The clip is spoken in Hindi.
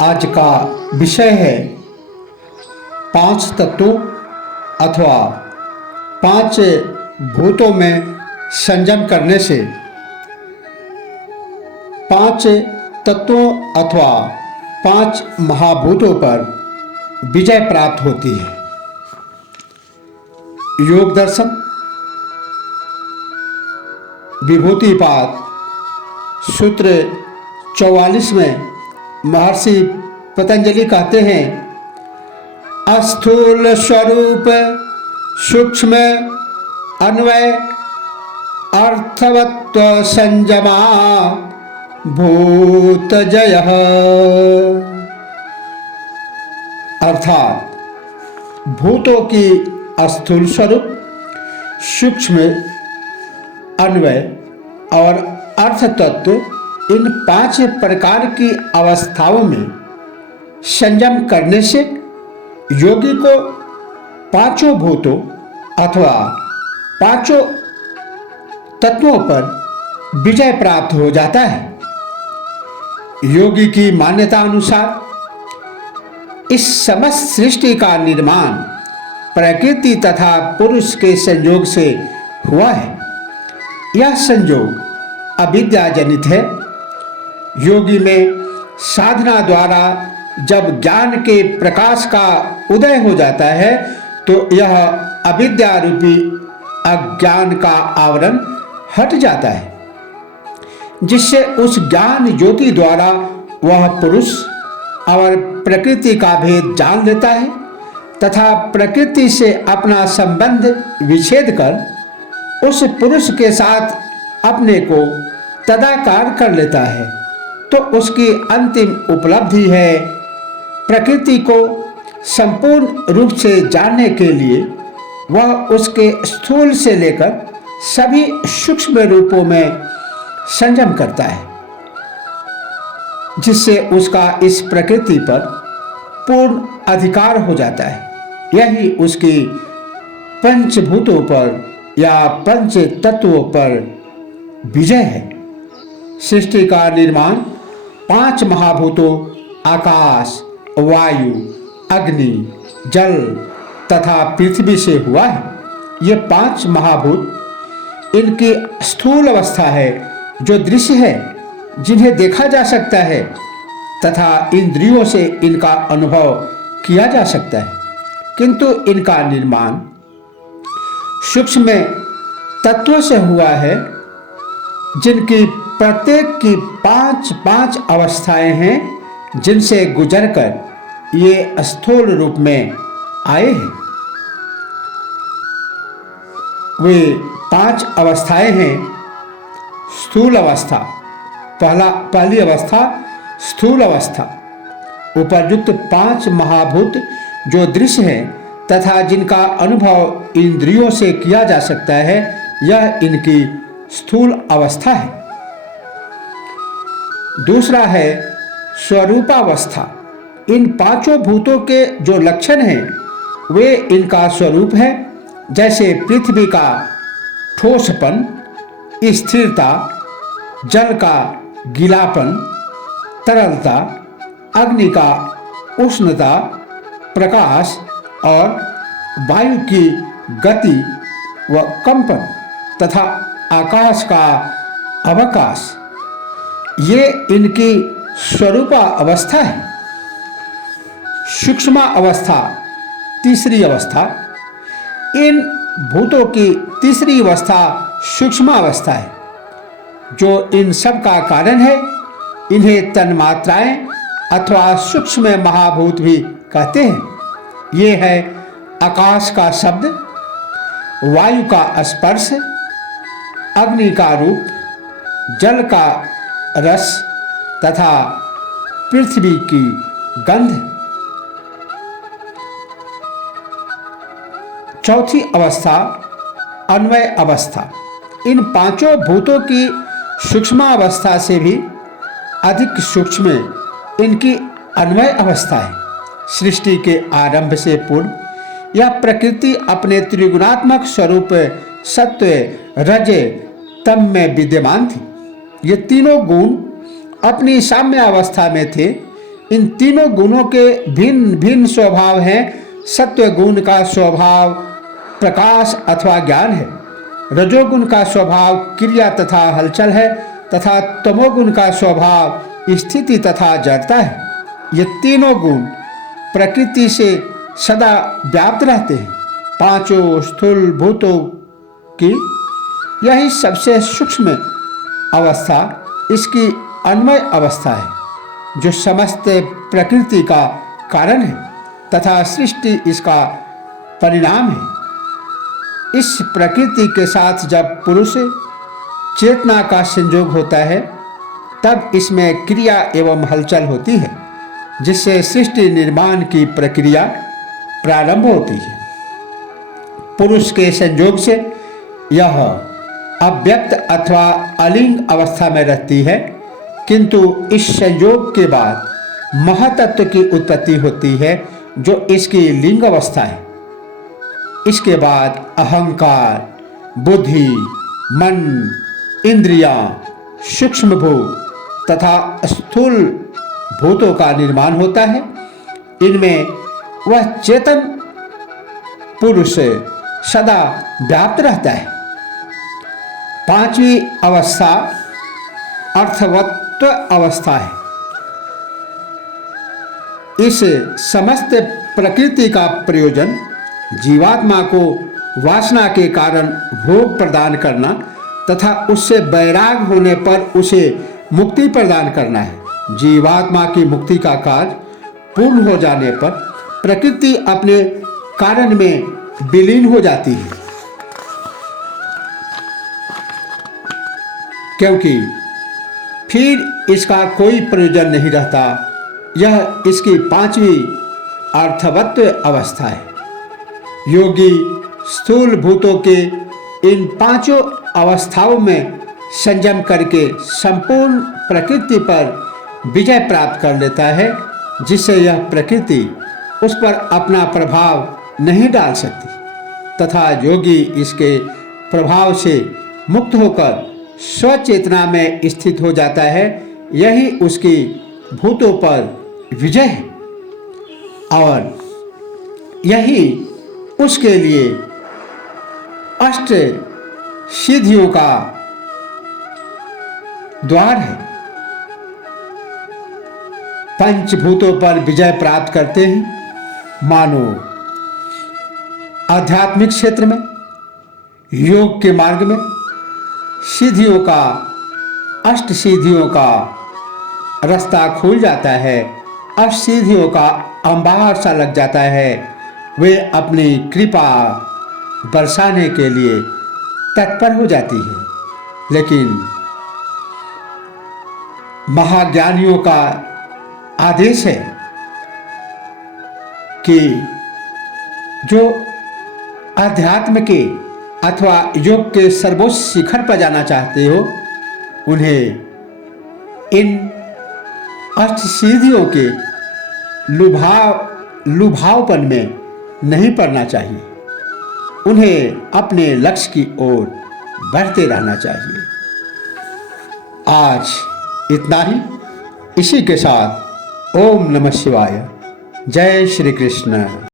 आज का विषय है पांच तत्वों अथवा पांच भूतों में संयम करने से पांच तत्वों अथवा पांच महाभूतों पर विजय प्राप्त होती है। योग दर्शन विभूतिपाद सूत्र 44 में महर्षि पतंजलि कहते हैं, अस्थूल स्वरूप सूक्ष्म अन्वय अर्थवत्व संयमा भूत जय। अर्थात भूतों की अस्थूल स्वरूप, सूक्ष्म अन्वय और अर्थ तत्व, इन पांच प्रकार की अवस्थाओं में संयम करने से योगी को पांचों भूतों अथवा पांचों तत्वों पर विजय प्राप्त हो जाता है। योगी की मान्यता अनुसार इस समस्त सृष्टि का निर्माण प्रकृति तथा पुरुष के संयोग से हुआ है। यह संयोग अविद्या जनित है। योगी में साधना द्वारा जब ज्ञान के प्रकाश का उदय हो जाता है तो यह अविद्या रूपी अज्ञान का आवरण हट जाता है, जिससे उस ज्ञान ज्योति द्वारा वह पुरुष और प्रकृति का भेद जान लेता है तथा प्रकृति से अपना संबंध विच्छेद कर उस पुरुष के साथ अपने को तदाकार कर लेता है। तो उसकी अंतिम उपलब्धि है प्रकृति को संपूर्ण रूप से जानने के लिए वह उसके स्थूल से लेकर सभी सूक्ष्म रूपों में संयम करता है, जिससे उसका इस प्रकृति पर पूर्ण अधिकार हो जाता है। यही उसकी पंचभूतों पर या पंच तत्वों पर विजय है। सृष्टि का निर्माण पांच महाभूतों आकाश, वायु, अग्नि, जल तथा पृथ्वी से हुआ है। ये पांच महाभूत इनकी स्थूल अवस्था है जो दृश्य है, जिन्हें देखा जा सकता है तथा इंद्रियों से इनका अनुभव किया जा सकता है, किंतु इनका निर्माण सूक्ष्म तत्वों से हुआ है, जिनकी प्रत्येक की पांच पांच अवस्थाएं हैं, जिनसे गुजरकर ये स्थूल रूप में आए हैं। वे पांच अवस्थाएं हैं। स्थूल अवस्था, पहली अवस्था स्थूल अवस्था, उपयुक्त पांच महाभूत जो दृश्य हैं तथा जिनका अनुभव इंद्रियों से किया जा सकता है, यह इनकी स्थूल अवस्था है। दूसरा है स्वरूपावस्था। इन पांचों भूतों के जो लक्षण हैं वे इनका स्वरूप है, जैसे पृथ्वी का ठोसपन, स्थिरता, जल का गीलापन, तरलता, अग्नि का उष्णता, प्रकाश और वायु की गति व कंपन तथा आकाश का अवकाश, ये इनकी स्वरूपा अवस्था है। सूक्ष्म अवस्था तीसरी अवस्था। इन भूतों की तीसरी अवस्था सूक्ष्म अवस्था है, जो इन सब का कारण है। इन्हें तन्मात्राएं अथवा सूक्ष्म महाभूत भी कहते हैं। ये है आकाश का शब्द, वायु का स्पर्श, अग्नि का रूप, जल का रस तथा पृथ्वी की गंध। चौथी अवस्था अन्वय अवस्था। इन पांचों भूतों की सूक्ष्म अवस्था से भी अधिक सूक्ष्म इनकी अन्वय अवस्था है। सृष्टि के आरंभ से पूर्व यह प्रकृति अपने त्रिगुणात्मक स्वरूप सत्व, रज, तम में विद्यमान थी। ये तीनों गुण अपनी साम्य अवस्था में थे। इन तीनों गुणों के भिन्न भिन्न स्वभाव हैं। सत्व गुण का स्वभाव प्रकाश अथवा ज्ञान है, रजोगुण का स्वभाव क्रिया तथा हलचल है तथा तमोगुण का स्वभाव स्थिति तथा जड़ता है। ये तीनों गुण प्रकृति से सदा व्याप्त रहते हैं। पांचों स्थूल भूतों की यही सबसे सूक्ष्म अवस्था इसकी अन्वय अवस्था है, जो समस्त प्रकृति का कारण है तथा सृष्टि इसका परिणाम है। इस प्रकृति के साथ जब पुरुष चेतना का संयोग होता है, तब इसमें क्रिया एवं हलचल होती है, जिससे सृष्टि निर्माण की प्रक्रिया प्रारंभ होती है। पुरुष के संयोग से यह अव्यक्त अथवा अलिंग अवस्था में रहती है, किंतु इस संयोग के बाद महातत्व की उत्पत्ति होती है, जो इसकी लिंग अवस्था है। इसके बाद अहंकार, बुद्धि, मन, इंद्रियां, सूक्ष्म भूत तथा स्थूल भूतों का निर्माण होता है। इनमें वह चेतन पुरुष सदा व्याप्त रहता है। पांचवी अवस्था अर्थवत्व अवस्था है। इस समस्त प्रकृति का प्रयोजन जीवात्मा को वासना के कारण भोग प्रदान करना तथा उससे वैराग होने पर उसे मुक्ति प्रदान करना है। जीवात्मा की मुक्ति का कार्य पूर्ण हो जाने पर प्रकृति अपने कारण में विलीन हो जाती है, क्योंकि फिर इसका कोई प्रयोजन नहीं रहता। यह इसकी पांचवी अर्थवत्व अवस्था है। योगी स्थूल भूतों के इन पांचों अवस्थाओं में संयम करके संपूर्ण प्रकृति पर विजय प्राप्त कर लेता है, जिससे यह प्रकृति उस पर अपना प्रभाव नहीं डाल सकती तथा योगी इसके प्रभाव से मुक्त होकर स्वचेतना में स्थित हो जाता है। यही उसकी भूतों पर विजय है और यही उसके लिए अष्ट सिद्धियों का द्वार है। पंचभूतों पर विजय प्राप्त करते ही मानो आध्यात्मिक क्षेत्र में, योग के मार्ग में सिद्धियों का, अष्ट सिद्धियों का रास्ता खुल जाता है। अष्ट सिद्धियों का अंबार सा लग जाता है। वे अपनी कृपा बरसाने के लिए तत्पर हो जाती है। लेकिन महाज्ञानियों का आदेश है कि जो अध्यात्म के अथवा योग के सर्वोच्च शिखर पर जाना चाहते हो, उन्हें इन अष्ट सिद्धियों के लुभावपन में नहीं पड़ना चाहिए। उन्हें अपने लक्ष्य की ओर बढ़ते रहना चाहिए। आज इतना ही। इसी के साथ ओम नमः शिवाय। जय श्री कृष्ण।